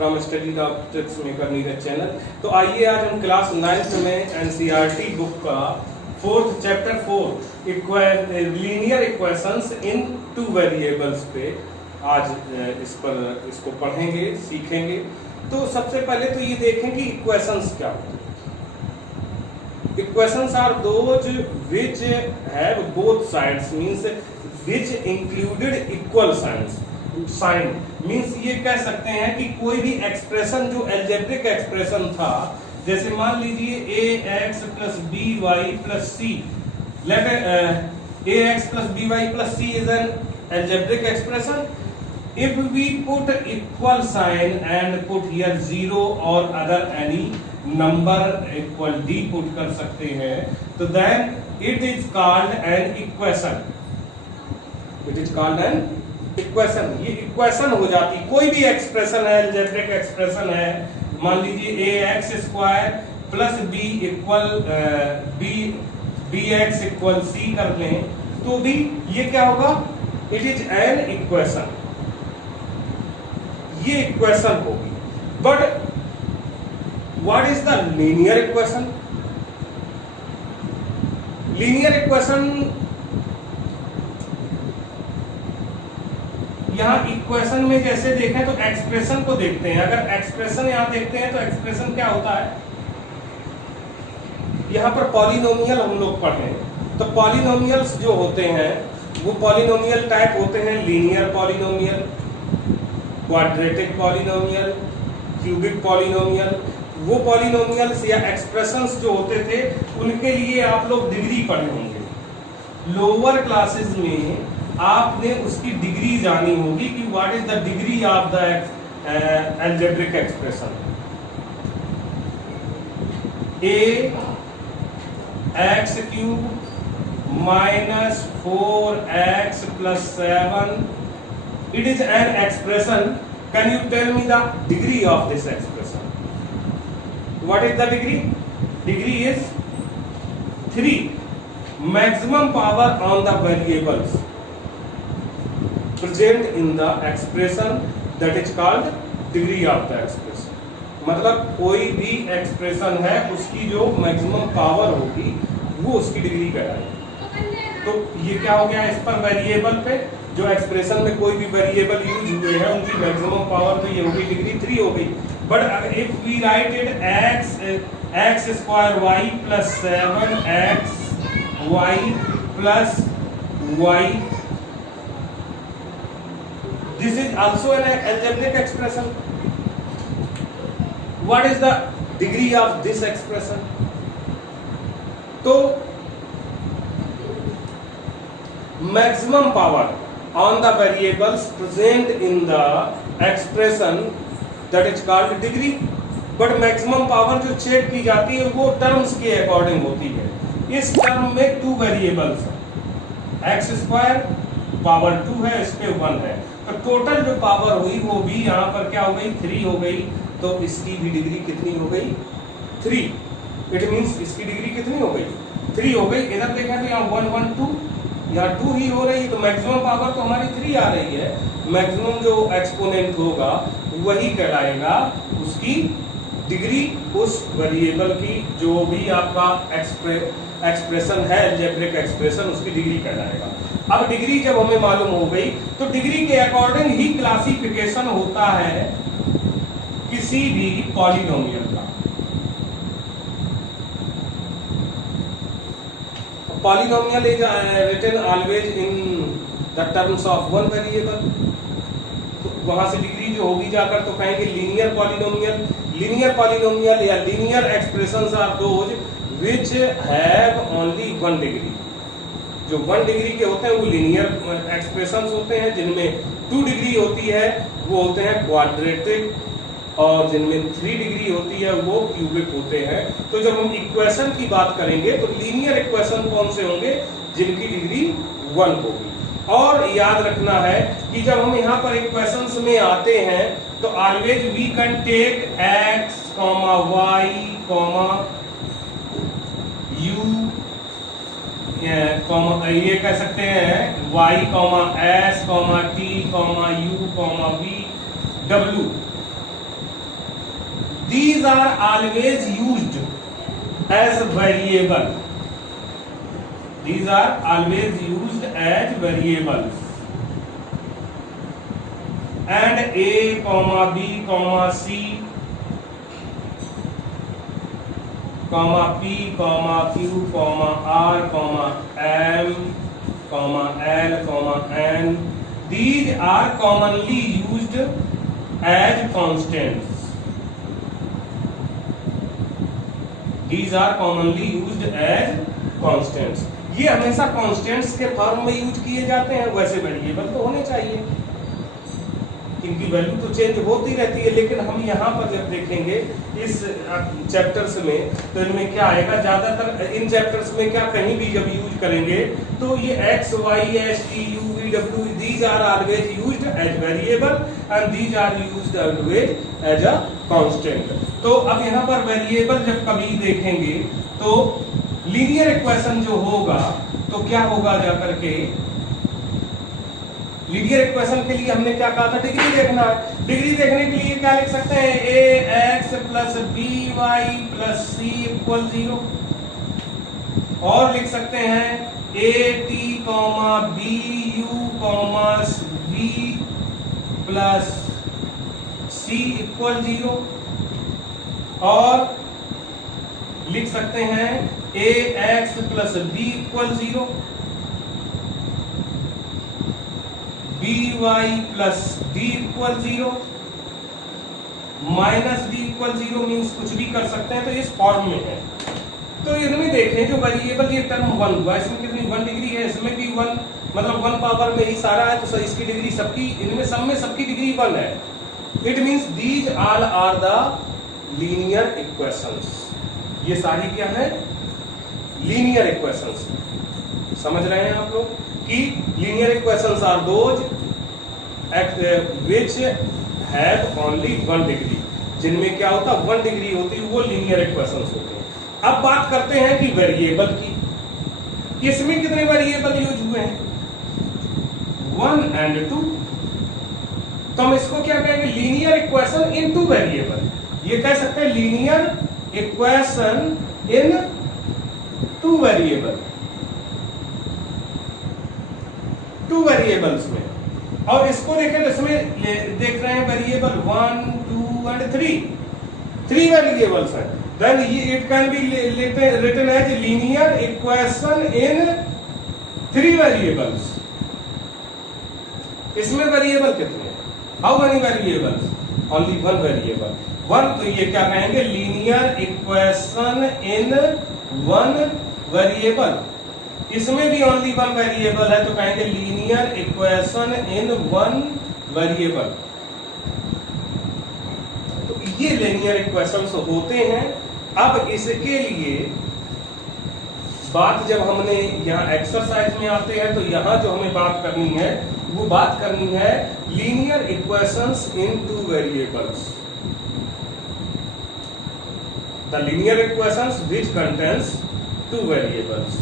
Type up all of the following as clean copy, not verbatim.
From study topics maker Neeraj channel. तो आइए आज हम क्लास 9th में एनसीईआरटी बुक का 4th चैप्टर 4 लीनियर इक्वेशंस इन टू वेरिएबल्स पे आज इसको पढ़ेंगे, सीखेंगे। तो सबसे पहले तो ये देखें कि इक्वेशंस क्या होते हैं। Equations are those which have both sides, means which included equal signs. Sign means ये कह सकते हैं कि कोई भी एक्सप्रेशन जो एल्जेब्रिक एक्सप्रेशन था, जैसे मान लीजिए ax plus by plus c, let ax plus by plus c is an algebraic expression. If we put equal sign and put here 0 or other any number equal d put कर सकते हैं, तो then it is called an equation. It is called an equation. ये equation हो जाती, कोई भी expression है, अलजेब्रिक एक्सप्रेशन है, मान लीजिए ax square plus b equal bx equal c कर लें, तो भी ये क्या होगा, इट इज एन इक्वेशन। ये इक्वेशन होगी। But What is the linear equation? Linear equation, यहाँ इक्वेशन में जैसे देखें तो एक्सप्रेशन को देखते हैं। अगर एक्सप्रेशन यहाँ देखते हैं तो एक्सप्रेशन क्या होता है, यहाँ पर पॉलिनोमियल हम लोग पढ़ें तो पॉलिनोमियल्स जो होते हैं वो पॉलिनोमियल टाइप होते हैं linear polynomial, quadratic polynomial, cubic polynomial. वो पॉलिनोमियल्स या एक्सप्रेशंस जो होते थे उनके लिए आप लोग डिग्री पढ़े होंगे। लोअर क्लासेस में आपने उसकी डिग्री जानी होगी कि what is the degree of the algebraic expression. ax cube minus 4x plus 7, it is an expression. Can you tell me the degree of this expression? What is the degree? Degree is 3. Maximum power on the variables present in the expression, that is called degree of the expression. मतलब कोई भी expression है उसकी जो maximum power होगी वो उसकी degree कहलाएगी। तो ये क्या हो गया, इस पर वेरिएबल पे जो एक्सप्रेशन में कोई भी वेरिएबल यूज हुए हैं उनकी मैक्सिमम पावर तो ये होगी डिग्री 3 हो गई। But if we write it x square y plus 7x y plus y, this is also an algebraic expression. What is the degree of this expression? तो maximum power on the variables present in the expression, that is called degree. But maximum power जो check की जाती है वो terms के according होती है। इस टर्म में 2 वेरिएबल्स हैं, एक्स स्क्वायर पावर 2 है, इस पे 1 है, तो टोटल जो पावर हुई वो भी यहाँ पर क्या हो गई, 3 हो गई। तो इसकी भी डिग्री कितनी हो गई, 3। इट मींस इसकी डिग्री कितनी हो गई, 3 हो गई। इधर देखें तो यहाँ 1 1 2, यहाँ 2 ही हो रही है, तो मैक्सिमम पावर तो हमारी 3 आ रही है। मैक्सिमम जो एक्सपोनेंट होगा वही कहलाएगा उसकी डिग्री, उस वेरिएबल की जो भी आपका एक्सप्रेशन है अलजेब्रिक एक्सप्रेशन, उसकी डिग्री कहलाएगा। अब डिग्री जब हमें मालूम हो गई तो डिग्री के अकॉर्डिंग ही क्लासिफिकेशन होता है किसी भी पॉलिनोमियल का। Polynomial is written always in the terms of one variable. वहां से डिग्री जो होगी जाकर तो कहेंगे लीनियर पॉलिनोमियल। लीनियर पॉलिनोमियल या linear expressions are those which have only 1 degree. जो 1 डिग्री के होते हैं वो लीनियर एक्सप्रेशंस होते हैं। जिनमें 2 डिग्री होती है वो होते हैं क्वाड्रेटिक, और जिनमें 3 डिग्री होती है वो क्यूबिक होते हैं। तो जब हम इक्वेशन की बात करेंगे तो लीनियर इक्वेशन कौन से होंगे, जिनकी डिग्री 1 होगी। और याद रखना है कि जब हम यहाँ पर इक्वेशंस में आते हैं तो always we can take x, y, u, ये कह सकते हैं y, s, t, u, v, w। these are always used as variable. These are always used as variables. And A, B, C, P, Q, R, M, L, N, these are commonly used as constants. These are commonly used as constants. ये हमेशा constants के form में use किए जाते हैं, वैसे variable तो होने चाहिए, इनकी वैल्यू तो चेंज होती रहती है। लेकिन हम यहाँ पर जब देखेंगे इस चैप्टर्स में तो इनमें क्या आएगा, ज्यादातर इन चैप्टर्स में क्या कहीं भी जब यूज करेंगे तो ये x, y, s, t, u, v, w, these are always used as variable and these are used always as a constant. तो अब यहाँ पर वेरिएबल जब कभी देखेंगे तो लीनियर इक्वेशन जो होगा तो क्या होगा, जाकर के लीनियर इक्वेशन के लिए हमने क्या कहा था, डिग्री देखना है। डिग्री देखने के लिए क्या लिख सकते हैं, a x plus b y plus c equal 0, और लिख सकते हैं a t comma b u comma b plus c equal 0, और लिख सकते हैं a x plus b equal 0, b y plus d equal 0, minus d equal 0 means कुछ भी कर सकते हैं, तो इस फॉर्म में है। तो इनमें देखें जो वेरिएबल ये टर्म 1 हुआ, इसमें कितनी 1 डिग्री है, इसमें भी 1, मतलब 1 पावर में ही सारा है, तो इसकी डिग्री सबकी, इनमें सब में सबकी डिग्री 1 है। It means these all are the linear equations. ये सारी क्या है, लीनियर इक्वेशंस। समझ रहे हैं आप लोग कि linear equations are those which have only 1 degree, जिनमें क्या होता है 1 डिग्री होती है, वो लीनियर इक्वेशंस होते हैं। अब बात करते हैं कि वेरिएबल की, इसमें कितने वेरिएबल यूज हुए हैं, 1 and 2। तो हम इसको क्या कहेंगे, लीनियर इक्वेशन इन 2 वेरिएबल। ये कह सकते हैं linear equation in 2 variable, 2 variables में। और इसको देखें तो इसमें देख रहे हैं वेरिएबल 1, 2 and 3 वेरिएबल्स हैं। Then it can be written as linear equation in 3 variables. इसमें वेरिएबल कितने हैं, how many variables, only 1 variable, 1। तो ये क्या कहेंगे, लीनियर इक्वेशन इन 1 वेरिएबल। इसमें भी ओनली 1 वेरिएबल है, तो कहेंगे लीनियर इक्वेशन इन 1 वेरिएबल। तो ये लीनियर इक्वेशंस होते हैं। अब इसके लिए बात जब हमने यहाँ एक्सरसाइज में आते हैं तो यहाँ जो हमें बात करनी है वो बात करनी है linear equations in 2 variables. The linear equations which contains 2 variables,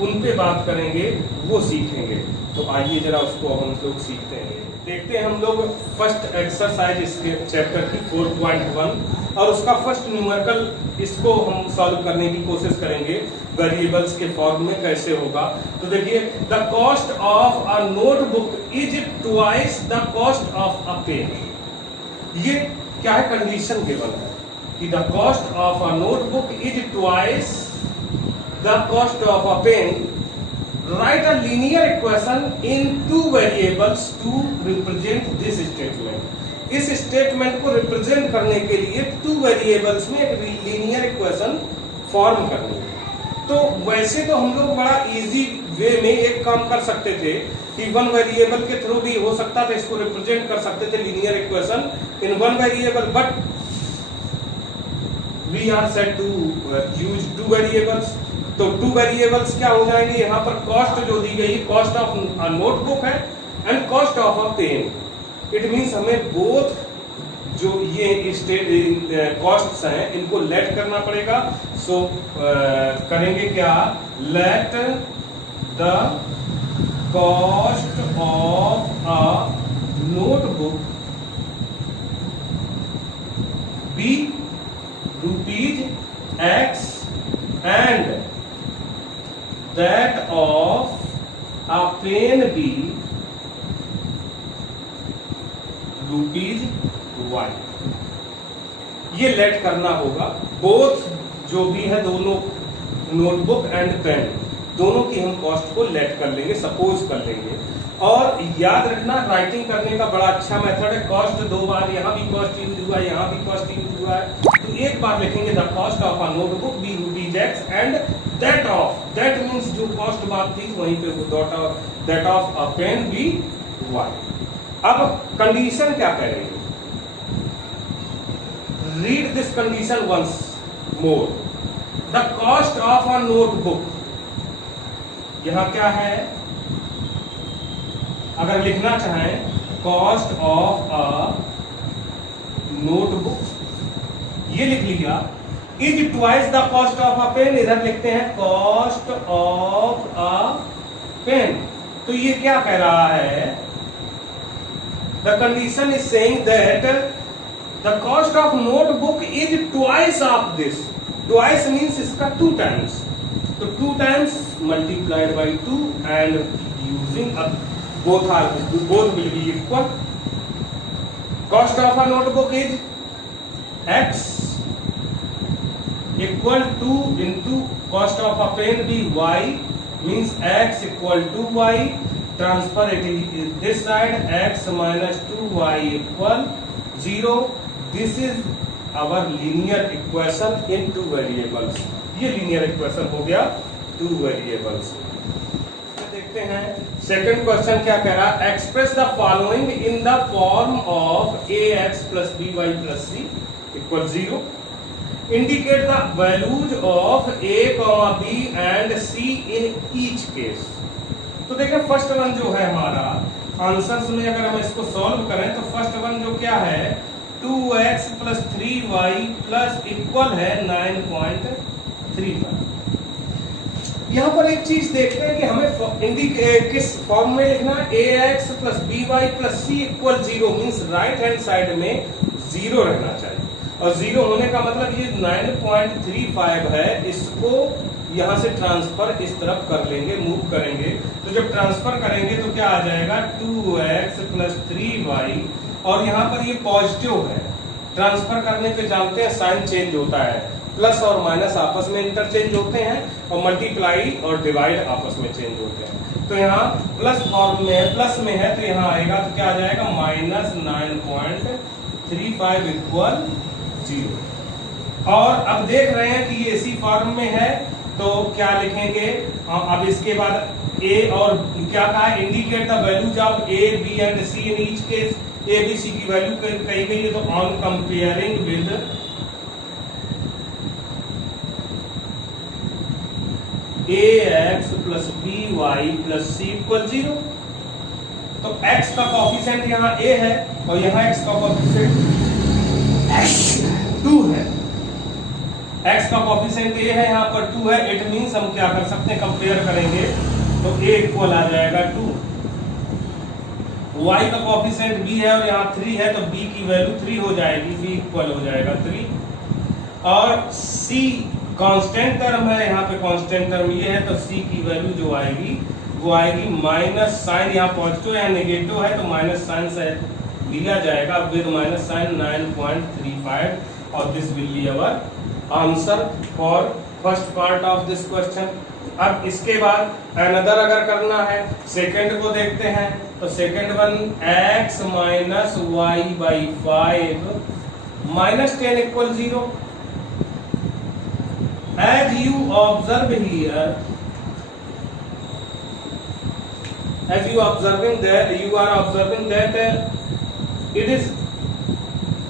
उन पे बात करेंगे, वो सीखेंगे। तो आइए जरा उसको हम लोग सीखते हैं। देखते हैं हम लोग फर्स्ट एक्सरसाइज इसके चैप्टर की 4.1 और उसका फर्स्ट न्यूमेरिकल, इसको हम सॉल्व करने की कोशिश करेंगे वेरिएबल्स के फॉर्म में कैसे होगा। तो देखिए, the cost of a notebook is twice the cost of a pen. ये क्या है, कंडीशन गिवन है कि the cost of a notebook is twice the cost of a pen. Write a linear equation in 2 variables to represent this statement. इस statement को represent करने के लिए 2 वेरिएबल्स में एक लीनियर इक्वेशन फॉर्म करनी है। तो वैसे तो हम लोग बड़ा इजी वे में एक काम कर सकते थे कि 1 वेरिएबल के थ्रू भी हो सकता था, इसको रिप्रेजेंट कर सकते थे linear equation in 1 variable, but we are set to use 2 variables. तो 2 वेरिएबल्स क्या हो जाएंगे, यहाँ पर कॉस्ट जो दी गई, कॉस्ट ऑफ अ नोटबुक है and cost of a pen. It means हमें बोथ जो ये कॉस्ट्स हैं इनको लेट करना पड़ेगा। सो करेंगे क्या, let the cost of a notebook be rupees X and that of a pen B rupees Y। ये लेट करना होगा। बोथ जो भी है दोनों नोटबुक एंड पेन दोनों की हम कॉस्ट को लेट कर लेंगे, सपोज कर लेंगे। और याद रखना राइटिंग करने का बड़ा अच्छा मेथड है। कॉस्ट दो बार, यहाँ भी कॉस्ट यूज हुआ है, यहाँ भी कॉस्ट यूज हुआ है, तो एक बार लिखेंगे the cost of a notebook be rupees X and that of, that means जो कॉस्ट बात थी वहीं पे वो that of a pen be Y. अब कंडीशन क्या करेंगे, read this condition once more. The cost of a notebook, यहां क्या है, अगर लिखना चाहें कॉस्ट ऑफ अ नोटबुक, ये लिख लिया, is twice the cost of a pen, इधर लिखते हैं कॉस्ट ऑफ अ पेन। तो ये क्या कह रहा है, the condition is saying that the cost of notebook is twice of this. Twice means इसका 2 टाइम्स, तो 2 times multiplied by 2 and using both will be equal. Cost of a notebook is X equal to into cost of a pen be Y, means X equal to Y. Transfer it is this side, X minus 2Y equal 0. This is our linear equation in 2 variables. ये linear equation हो गया 2 variables। देखते हैं second question क्या कह रहा है, express the following in the form of ax plus by plus c equal 0। Indicate the values of a, b and c in each case. तो देखिए फर्स्ट वन जो है हमारा आंसर्स में अगर हम इसको सॉल्व करें तो फर्स्ट वन जो क्या है 2x plus 3y plus equal है 9.35। यहां पर एक चीज देखते हैं कि हमें किस फॉर्म में लिखना है, ax plus by plus c equal 0 means right hand side में 0 रहना चाहिए। और 0 होने का मतलब ये 9.35 है, इसको यहां से ट्रांसफर इस तरफ कर लेंगे, मूव करेंगे। तो जब ट्रांसफर करेंगे तो क्या आ जाएगा 2x प्लस 3y, और यहाँ पर ये पॉजिटिव है। ट्रांसफर करने पे जानते हैं साइन चेंज होता है, प्लस और माइनस आपस में इंटरचेंज होते हैं और मल्टीप्लाई और डिवाइड आपस में चेंज होते हैं। तो यहाँ प्लस फॉर्म में है, प्लस में है तो यहाँ आएगा तो क्या आ जाएगा माइनस 9.35 इक्वल 0। और अब देख रहे हैं कि ये इसी फॉर्म में है तो क्या लिखेंगे, अब इसके बाद a और क्या कहा, indicate the values of a, b and c in each case. a, b, c की वैल्यू कही गई है, तो on comparing with ax plus by plus c equal 0। तो x का कोफिशिएंट यहाँ a है और यहाँ x का कोफिशिएंट 2 है। x का कोफिशिएंट a है, यहाँ पर 2 है। इट मींस हम क्या कर सकते हैं, कंपेयर करेंगे तो a इक्वल आ जाएगा 2। y का कोफिशिएंट b है और यहाँ 3 है, तो b की वैल्यू 3 हो जाएगी, b इक्वल हो जाएगा 3। और c कांस्टेंट टर्म है, यहाँ पे कांस्टेंट टर्म ये है, तो c की वैल्यू जो आएगी वो आएगी माइनस साइन, यहाँ पॉजिटिव या नेगेटिव है तो माइनस साइन से लिया जाएगा विद माइनस साइन 9.35, और this will be our answer for first part of this question. अब इसके बाद अनदर अगर करना है, सेकंड को देखते हैं, तो second one x minus Y by 5 minus 10 equal 0। As you observe here, as you are observing that it is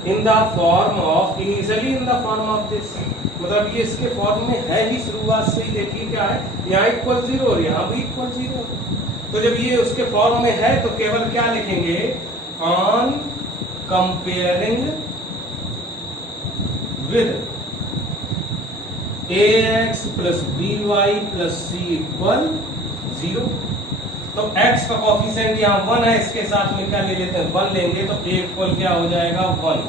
in the form of, initially in the form of this, मतलब ये इसके फॉर्म में है ही शुरुआत से ही। देखिए क्या है, यहाँ इक्वल 0 और यहाँ भी इक्वल 0। तो जब ये उसके फॉर्म में है तो केवल क्या लिखेंगे, on comparing with ax plus by plus c equal 0। तो x का कोफिशिएंट यहाँ 1 है, इसके साथ में क्या ले लेते हैं 1 लेंगे, तो a इक्वल क्या हो जाएगा 1।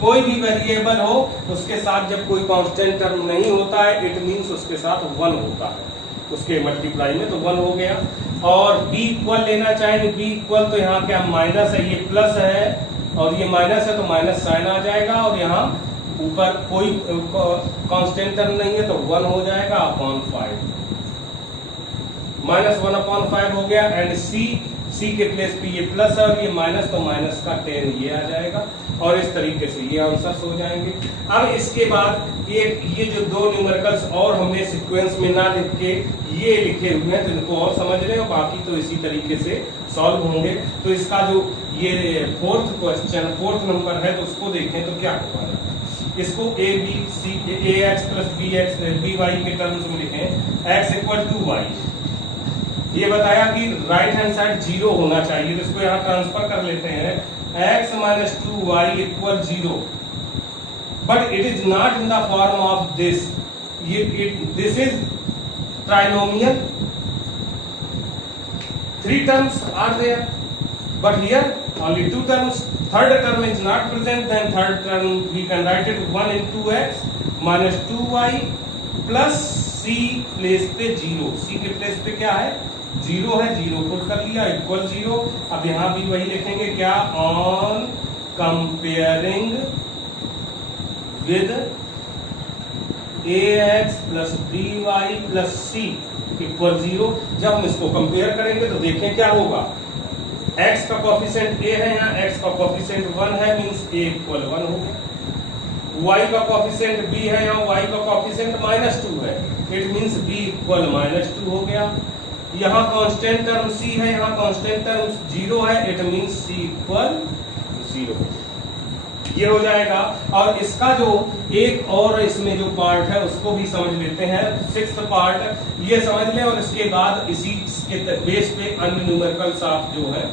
कोई भी वेरिएबल हो उसके साथ जब कोई कांस्टेंट टर्म नहीं होता है, इट मींस उसके साथ 1 होता है, उसके मल्टीप्लाई में तो 1 हो गया। और b इक्वल लेना चाहें, b इक्वल तो यहाँ क्या माइनस है, ये प्लस है और ये माइनस है तो माइनस साइन आ जाएगा, और यहाँ ऊपर कोई कांस्टेंट टर्म नहीं है तो 1 हो जाएगा अपॉन 5, -1 अपॉन 5 हो गया। एंड c के प्लेस पे ये प्लस है और ये माइनस, तो माइनस का 10 ये आ जाएगा, और इस तरीके से ये आंसर्स हो जाएंगे। अब इसके बाद ये जो दो न्यूमेरिकल्स और हमने सीक्वेंस में ना लिख के ये लिखे हुए हैं, तो इनको और समझ लें, और बाकी तो इसी तरीके से सॉल्व होंगे। तो इसका जो ये फोर्थ क्वेश्चन, फोर्थ नंबर है, तो उसको देखें तो क्या होगा। इसको ax प्लस by के टर्म्स में लिखें, x इक्वल टू y। ये बताया कि राइट हैंड साइड 0 होना चाहिए, तो इसको यहाँ ट्रांसफर कर लेते हैं, x minus 2y equal 0, but it is not in the form of this. This is trinomial, 3 terms are there, but here only 2 terms. Third term is not present, then third term we can write it 1 into x minus 2y plus c place पे 0, c के place पे क्या है 0 है, 0 put कर लिया equal 0। अब यहाँ भी वही लिखेंगे क्या, on comparing with ax plus by plus c equal 0। जब हम इसको कंपेयर करेंगे तो देखें क्या होगा, x का कोफिशिएंट a है, यहाँ x का कोफिशिएंट 1 है, मींस a इक्वल 1 हो गया। y का कोफिशिएंट b है, यहाँ y का कोफिशिएंट -2 है, इट मींस b इक्वल -2 हो गया। यहाँ कांस्टेंट टर्म c है, यहाँ कांस्टेंट टर्म 0 है, इट मींस c इक्वल 0, ये हो जाएगा। और इसका जो एक और इसमें जो पार्ट है उसको भी समझ लेते हैं, 6th पार्ट ये समझ लें, और इसके बाद इसी के बेस पे अन्य न्यूमेरिकल्स आप जो है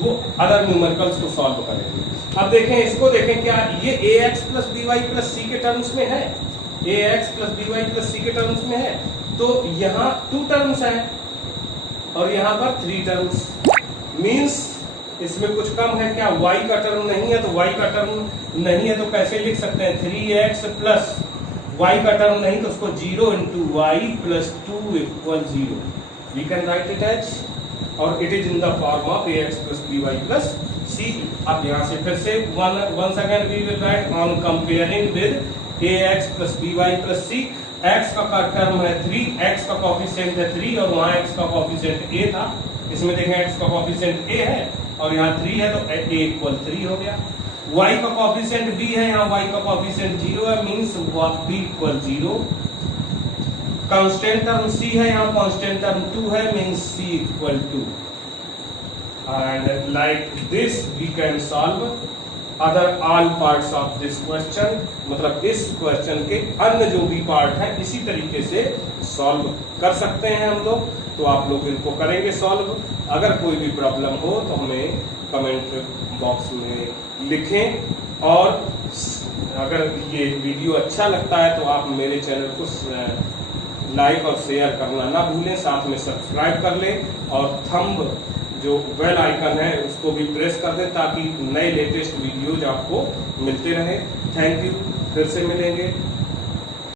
वो अदर न्यूमेरिकल्स को सॉल्व करेंगे। अब देखें, इसको देखें, क्या ये ax plus by plus c के टर्म्स में है, ax plus by plus c के टर्म्स में है, तो यहाँ 2 टर्म्स हैं और यहाँ पर 3 टर्म्स, मींस इसमें कुछ कम है क्या, y का टर्म नहीं है, तो y का टर्म नहीं है तो कैसे लिख सकते हैं, 3x प्लस y का टर्म नहीं तो उसको 0 into y plus 2 equal 0, we can write it as, और it is in the form of ax plus by plus c। अब यहाँ से फिर से once again we will write on comparing with ax plus by plus c। x का term है 3, x का coefficient है 3 और वहाँ x का कोफिशिएंट a था, इसमें देखें x का कोफिशिएंट a है और यहाँ 3 है, तो a इक्वल 3 हो गया। y का कोफिशिएंट b है, यहाँ y का कोफिशिएंट 0 है, means b equal 0। Constant term c है, यहाँ कांस्टेंट टर्म 2 है, means c equal 2। And like this we can solve other all parts of this question, मतलब इस क्वेश्चन के अन्य जो भी पार्ट है इसी तरीके से सॉल्व कर सकते हैं हम लोग। तो आप लोग इनको करेंगे सॉल्व। अगर कोई भी प्रॉब्लम हो तो हमें कमेंट बॉक्स में लिखें, और अगर ये वीडियो अच्छा लगता है तो आप मेरे चैनल को लाइक और शेयर करना ना भूलें, साथ में सब्सक्राइब कर लें और थंब जो बेल आइकन है उसको भी प्रेस कर दें ताकि नए लेटेस्ट वीडियोज आपको मिलते रहे। थैंक यू, फिर से मिलेंगे।